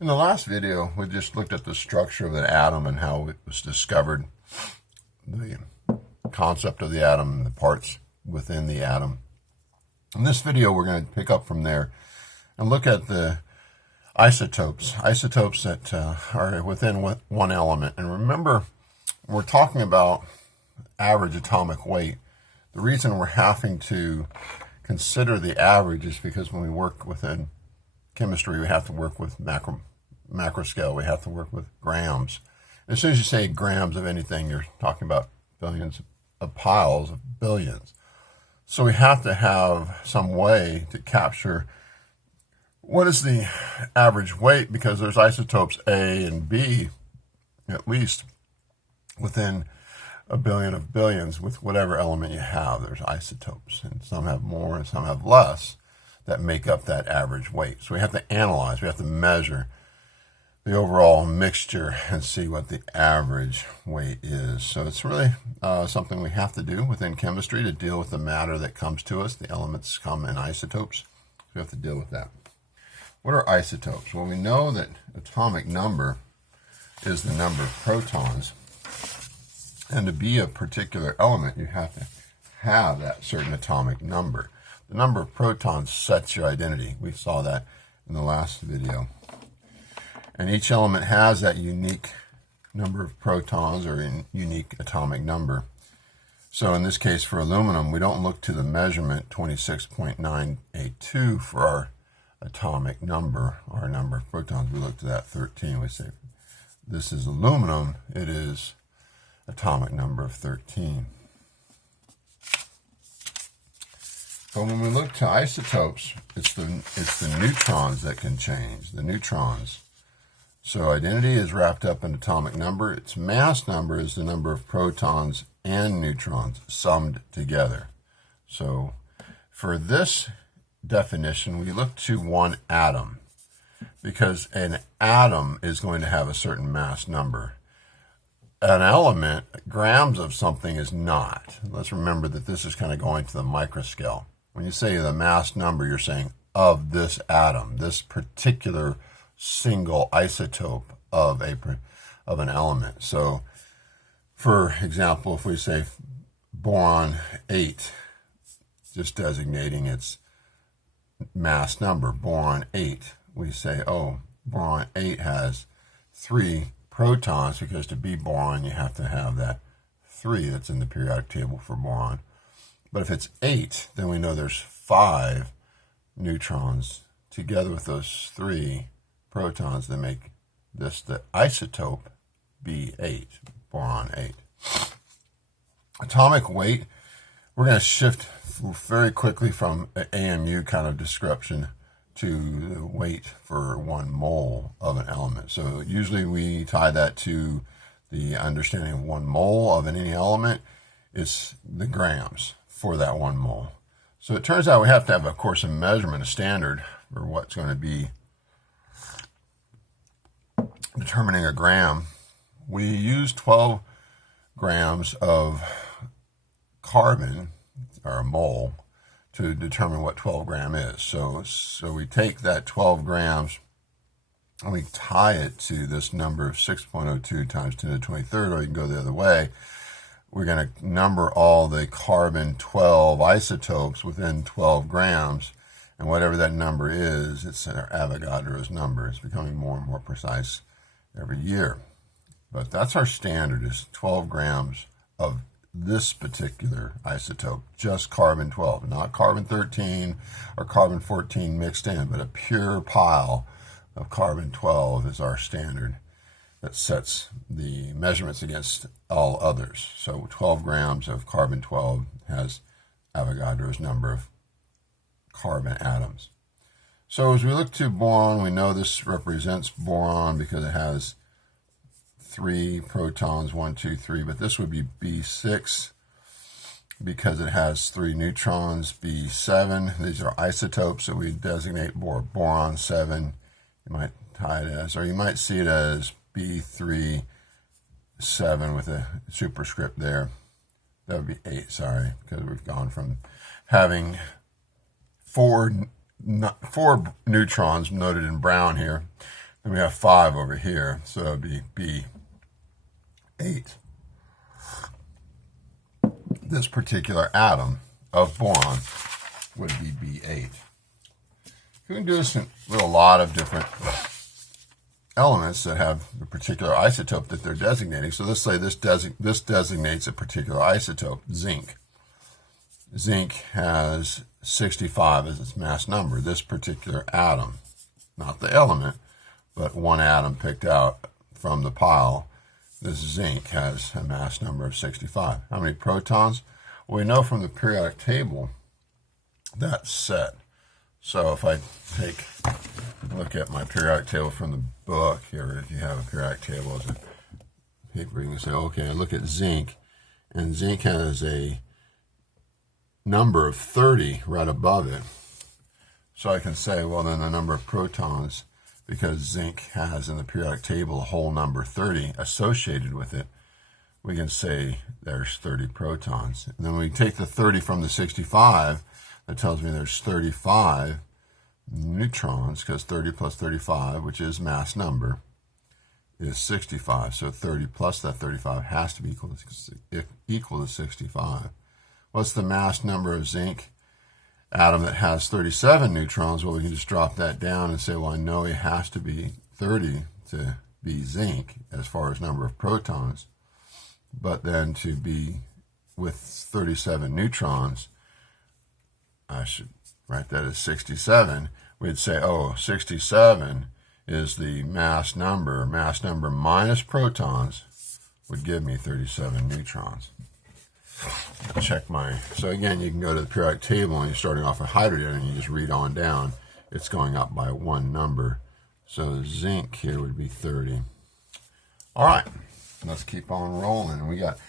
In the last video, we just looked at the structure of the atom and how it was discovered, the concept of the atom and the parts within the atom. In this video, we're going to pick up from there and look at the isotopes that are within one element. And remember, we're talking about average atomic weight. The reason we're having to consider the average is because when we work within chemistry, we have to work with macro scale. We have to work with grams. As soon as you say grams of anything, you're talking about billions of piles of billions. So we have to have some way to capture what is the average weight, because there's isotopes A and B, at least within a billion of billions. With whatever element you have, there's isotopes, and some have more and some have less that make up that average weight. So we have to analyze, we have to measure the overall mixture and see what the average weight is. So it's really something we have to do within chemistry to deal with the matter that comes to us. The elements come in isotopes, so we have to deal with that. What are isotopes? Well, we know that atomic number is the number of protons, and to be a particular element, you have to have that certain atomic number. The number of protons sets your identity. We saw that in the last video. And each element has that unique number of protons or unique atomic number. So in this case, for aluminum, we don't look to the measurement 26.982 for our atomic number, our number of protons. We look to that 13. We say, this is aluminum. It is atomic number of 13. But when we look to isotopes, it's the neutrons that can change, the neutrons. So identity is wrapped up in atomic number. Its mass number is the number of protons and neutrons summed together. So for this definition, we look to one atom, because an atom is going to have a certain mass number. An element, grams of something, is not. Let's remember that this is kind of going to the microscale. When you say the mass number, you're saying of this atom, this particular single isotope of an element. So, for example, if we say boron 8, just designating its mass number, boron 8, we say, oh, boron 8 has 3 protons, because to be boron, you have to have that 3 that's in the periodic table for boron. But if it's 8, then we know there's 5 neutrons together with those 3 protons that make this the isotope B8, boron 8. Atomic weight, we're going to shift very quickly from an AMU kind of description to the weight for 1 mole of an element. So usually we tie that to the understanding of 1 mole of any element is the grams for that 1 mole. So it turns out we have to have, of course, a measurement, a standard for what's going to be determining a gram. We use 12 grams of carbon, or a mole, to determine what 12 gram is. So we take that 12 grams and we tie it to this number of 6.02 times 10 to the 23rd, or you can go the other way. We're going to number all the carbon 12 isotopes within 12 grams, and whatever that number is, it's our Avogadro's number. It's becoming more and more precise every year. But that's our standard, is 12 grams of this particular isotope, just carbon 12, not carbon 13 or carbon 14 mixed in, but a pure pile of carbon 12 is our standard that sets the measurements against all others. So 12 grams of carbon 12 has Avogadro's number of carbon atoms. So as we look to boron, we know this represents boron because it has 3 protons, 1, 2, 3, but this would be B6 because it has 3 neutrons. B7, these are isotopes that we designate boron 7. You might tie it as, or you might see it as B3, 7 with a superscript there. That would be 8, sorry, because we've gone from having 4 neutrons noted in brown here. And we have 5 over here, so it would be B8. This particular atom of boron would be B8. You can do this with a lot of different elements that have a particular isotope that they're designating. So let's say this designates a particular isotope, zinc. Zinc has 65 as its mass number. This particular atom, not the element, but one atom picked out from the pile, this zinc has a mass number of 65. How many protons? Well, we know from the periodic table that's set. So if I take a look at my periodic table from the book here, if you have a periodic table as a paper, you can say, okay, look at zinc, and zinc has a number of 30 right above it. So I can say, well, then the number of protons, because zinc has in the periodic table a whole number 30 associated with it, we can say there's 30 protons. And then we take the 30 from the 65, that tells me there's 35 neutrons, because 30 plus 35, which is mass number, is 65. So 30 plus that 35 has to be equal to 65. What's the mass number of zinc atom that has 37 neutrons? Well, we can just drop that down and say, well, I know it has to be 30 to be zinc as far as number of protons. But then to be with 37 neutrons, I should write that as 67. We'd say, oh, 67 is the mass number. Mass number minus protons would give me 37 neutrons. Check my, so again, you can go to the periodic table and you're starting off with hydrogen and you just read on down. It's going up by one number. So zinc here would be 30. All right, let's keep on rolling. We got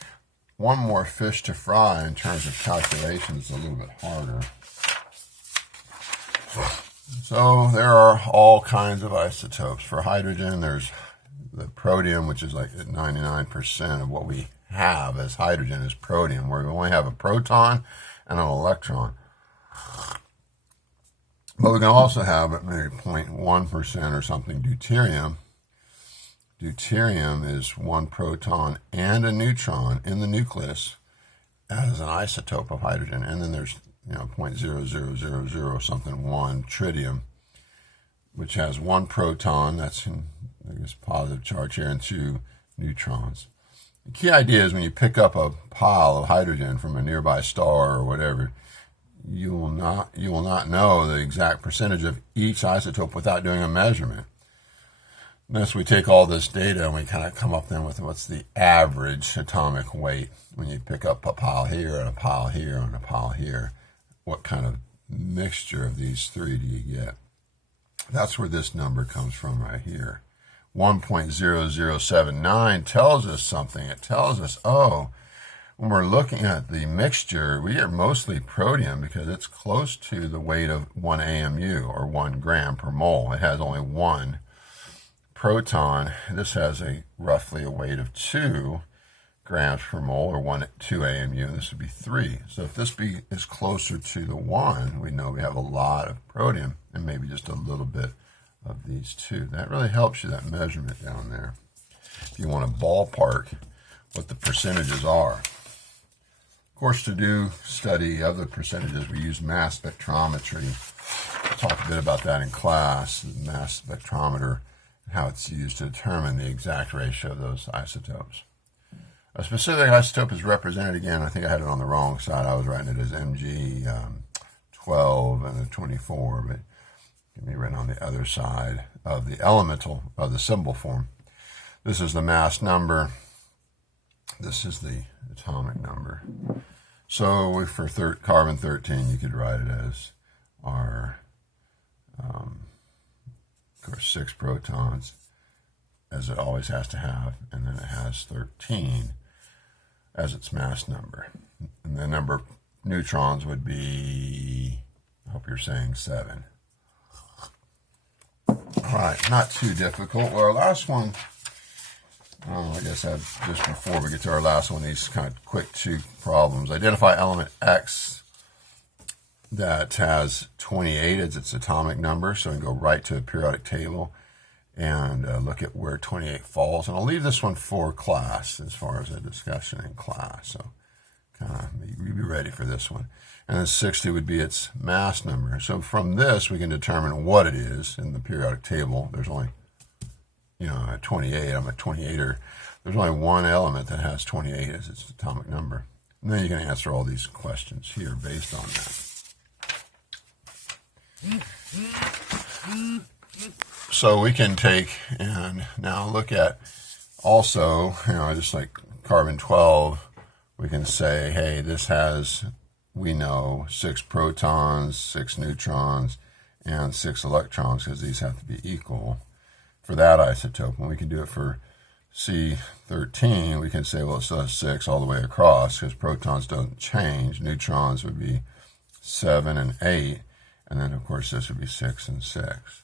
one more fish to fry in terms of calculations, a little bit harder. So there are all kinds of isotopes. For hydrogen, there's the protium, which is like 99% of what we have as hydrogen is protium, where we only have a proton and an electron. But we can also have maybe 0.1% or something deuterium. Deuterium is one proton and a neutron in the nucleus as an isotope of hydrogen. And then there's 0.0000 something 1 tritium, which has one proton, that's in, I guess, positive charge here, and 2 neutrons. The key idea is when you pick up a pile of hydrogen from a nearby star or whatever, you will not know the exact percentage of each isotope without doing a measurement. Unless we take all this data and we kind of come up then with what's the average atomic weight when you pick up a pile here and a pile here and a pile here. What kind of mixture of these three do you get? That's where this number comes from right here. 1.0079 tells us something. It tells us, oh, when we're looking at the mixture, we get mostly protium because it's close to the weight of 1 AMU or 1 gram per mole. It has only one proton. This has roughly a weight of 2 grams per mole or 2 AMU. This would be 3. So if this is closer to the 1, we know we have a lot of protium and maybe just a little bit of these two. That really helps you, that measurement down there, if you want to ballpark what the percentages are. Of course, to do study of the percentages, we use mass spectrometry. We'll talk a bit about that in class, the mass spectrometer, and how it's used to determine the exact ratio of those isotopes. A specific isotope is represented, again, I think I had it on the wrong side. I was writing it as Mg12 and a 24, but it can be written on the other side of the elemental, of the symbol form. This is the mass number. This is the atomic number. So for carbon 13, you could write it as our, of course, 6 protons, as it always has to have, and then it has 13 as its mass number. And the number of neutrons would be, I hope you're saying 7. All right, not too difficult. Well, our last one, I guess just before we get to our last one, these kind of quick 2 problems. Identify element X that has 28 as its atomic number, so we can go right to a periodic table and look at where 28 falls. And I'll leave this one for class as far as a discussion in class. So kind of be ready for this one. And then 60 would be its mass number. So from this, we can determine what it is in the periodic table. There's only, at 28, I'm a 28er. There's only one element that has 28 as its atomic number. And then you can answer all these questions here based on that. So we can take and now look at also, just like carbon 12, we can say, hey, this has, we know, 6 protons, 6 neutrons, and 6 electrons, because these have to be equal for that isotope. And we can do it for C13. We can say, well, it still has 6 all the way across, because protons don't change. Neutrons would be 7 and 8, and then, of course, this would be 6 and 6.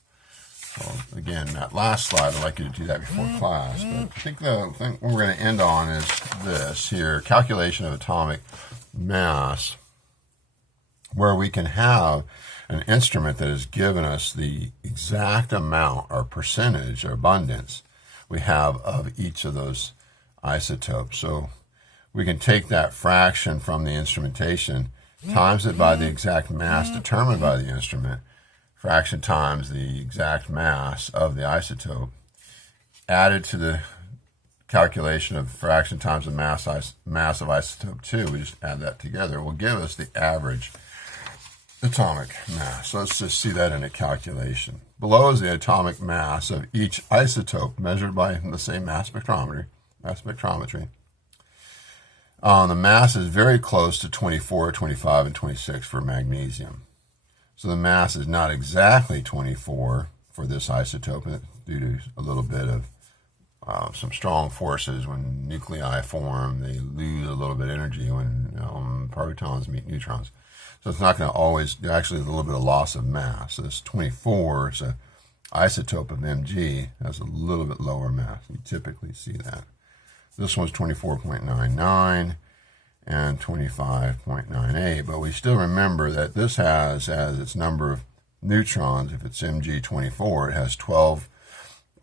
So, again, that last slide, I'd like you to do that before class. But I think the thing we're going to end on is this here, calculation of atomic mass, where we can have an instrument that has given us the exact amount or percentage or abundance we have of each of those isotopes. So we can take that fraction from the instrumentation, times it by the exact mass determined by the instrument, fraction times the exact mass of the isotope, added to the calculation of fraction times the mass of isotope 2, we just add that together, will give us the average atomic mass. So let's just see that in a calculation. Below is the atomic mass of each isotope measured by the same mass spectrometry. The mass is very close to 24, 25, and 26 for magnesium. So the mass is not exactly 24 for this isotope due to a little bit of some strong forces. When nuclei form, they lose a little bit of energy when protons meet neutrons. So it's not going to always, there's actually a little bit of loss of mass. So this 24 is an isotope of Mg, has a little bit lower mass. You typically see that. This one's 24.99 and 25.98, but we still remember that this has, as its number of neutrons, if it's Mg24, it has 12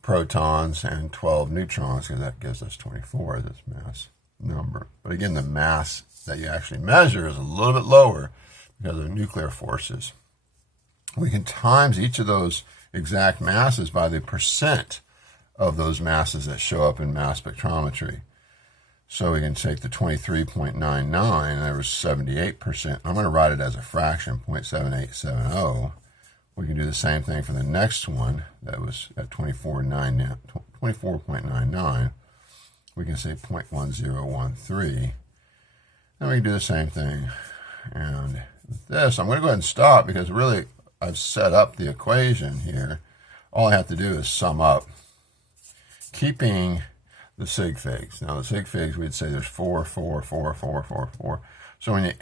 protons and 12 neutrons, because that gives us 24, this mass number. But again, the mass that you actually measure is a little bit lower because of nuclear forces. We can times each of those exact masses by the percent of those masses that show up in mass spectrometry. So we can take the 23.99, and there was 78%. I'm going to write it as a fraction, 0.7870. We can do the same thing for the next one that was at 24.99. We can say 0.1013. And we can do the same thing. And this, I'm going to go ahead and stop because really I've set up the equation here. All I have to do is sum up, keeping the sig figs. Now the sig figs, we'd say there's 4, 4, 4, 4, 4, 4. So when you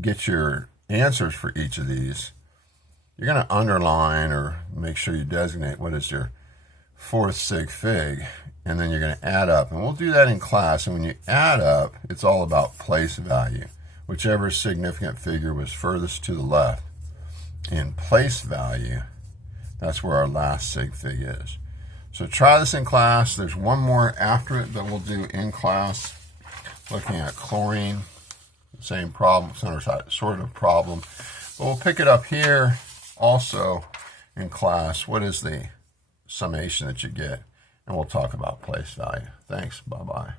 get your answers for each of these, you're going to underline or make sure you designate what is your fourth sig fig, and then you're going to add up. And we'll do that in class. And when you add up, it's all about place value. Whichever significant figure was furthest to the left in place value, that's where our last sig fig is. So try this in class. There's one more after it that we'll do in class, looking at chlorine. Same problem, sort of problem. But we'll pick it up here also in class. What is the summation that you get? And we'll talk about place value. Thanks. Bye-bye.